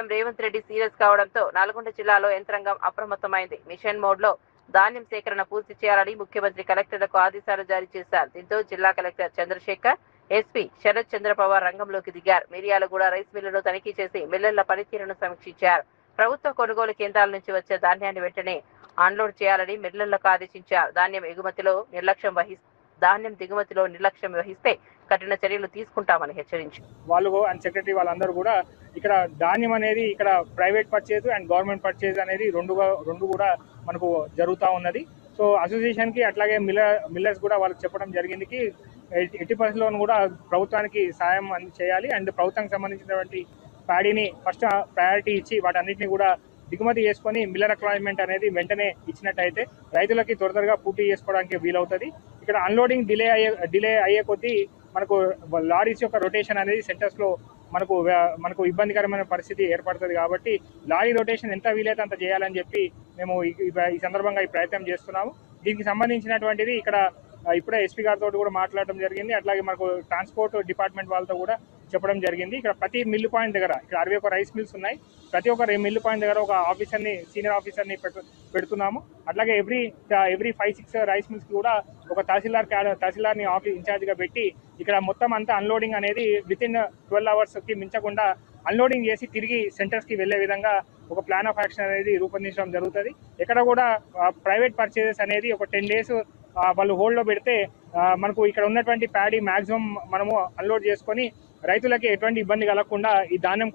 CM Revanth Reddy serious కావడంతో నల్గొండ జిల్లాలో యంత్రాంగం అప్రమత్తమైంది. మిషన్ మోడ్ లో ధాన్యం సేకరణ పూర్తి చేయాలని ముఖ్యమంత్రి కలెక్టర్లకు ఆదేశాలు జారీ చేశారు. దీంతో జిల్లా కలెక్టర్ చంద్రశేఖర్, ఎస్పీ శరత్ చంద్ర పవార్ రంగంలోకి దిగారు. మిర్యాలగూడ రైస్ మిల్లును తనిఖీ చేసి మిల్లర్ల పనితీరును సమీక్షించారు. ప్రభుత్వ కొనుగోలు కేంద్రాల నుంచి వచ్చే ధాన్యాన్ని వెంటనే అన్లోడ్ చేయాలని మిల్లర్లకు ఆదేశించారు. ధాన్యం దిగుమతిలో నిర్లక్ష్యం వహిస్తే కఠిన చర్యలు తీసుకుంటామని హెచ్చరించారు. వాళ్ళు అండ్ సెక్రటరీ వాళ్ళందరూ కూడా ఇక్కడ ధాన్యం అనేది ఇక్కడ private purchase and government purchase అనేది రెండు కూడా మనకు జరుగుతూ ఉన్నది. సో అసోసియేషన్కి అట్లాగే మిల్లర్స్ కూడా వాళ్ళకి చెప్పడం జరిగింది ఎట్టి పరిస్థితుల్లో కూడా ప్రభుత్వానికి సాయం చేయాలి అండ్ ప్రభుత్వానికి సంబంధించినటువంటి ప్యాడీని ఫస్ట్ ప్రయారిటీ ఇచ్చి వాటన్నిటిని కూడా దిగుమతి చేసుకొని మిల్లర్ అక్లాయిమెంట్ అనేది వెంటనే ఇచ్చినట్టయితే రైతులకి త్వరగా పూర్తి చేసుకోవడానికి వీలవుతుంది. ఇక్కడ అన్లోడింగ్ డిలే అయ్యే కొద్దీ మనకు లారీస్ యొక్క రొటేషన్ అనేది సెంటర్స్లో మనకు ఇబ్బందికరమైన పరిస్థితి ఏర్పడుతుంది. కాబట్టి లారీ రొటేషన్ ఎంత వీలైతే అంత చేయాలని చెప్పి మేము ఈ సందర్భంగా ఈ ప్రయత్నం చేస్తున్నాము. దీనికి సంబంధించినటువంటిది ఇక్కడ ఇప్పుడే ఎస్పీ గారితో కూడా మాట్లాడడం జరిగింది. అట్లాగే మనకు ట్రాన్స్పోర్ట్ డిపార్ట్మెంట్ వాళ్ళతో కూడా చెప్పడం జరిగింది. ఇక్కడ ప్రతి మిల్లు పాయింట్ దగ్గర ఇక్కడ 61 రైస్ మిల్స్ ఉన్నాయి. ప్రతి ఒక్క మిల్లు పాయింట్ దగ్గర ఒక సీనియర్ ఆఫీసర్ని పెడుతున్నాము. అట్లాగే ఎవ్రీ 5-6 రైస్ మిల్స్ కూడా ఒక తహసీల్దార్ని ఆఫీస్ ఇన్ఛార్జ్గా పెట్టి ఇక్కడ మొత్తం అంతా అన్లోడింగ్ అనేది వితిన్ 12 అవర్స్కి మించకుండా అన్లోడింగ్ చేసి తిరిగి సెంటర్స్కి వెళ్లే విధంగా ఒక ప్లాన్ ఆఫ్ యాక్షన్ అనేది రూపొందించడం జరుగుతుంది. ఎక్కడ కూడా ప్రైవేట్ పర్చేజెస్ అనేది ఒక 10 days వాళ్ళు హోల్డ్లో పెడితే మనకు ఇక్కడ ఉన్నటువంటి ప్యాడీ మ్యాక్సిమం మనము అన్లోడ్ చేసుకొని రైతులకి ఎటువంటి ఇబ్బంది కలగకుండా ఈ ధాన్యం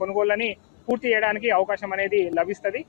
కొనుగోలని పూర్తి చేయడానికి అవకాశం అనేది లభిస్తుంది.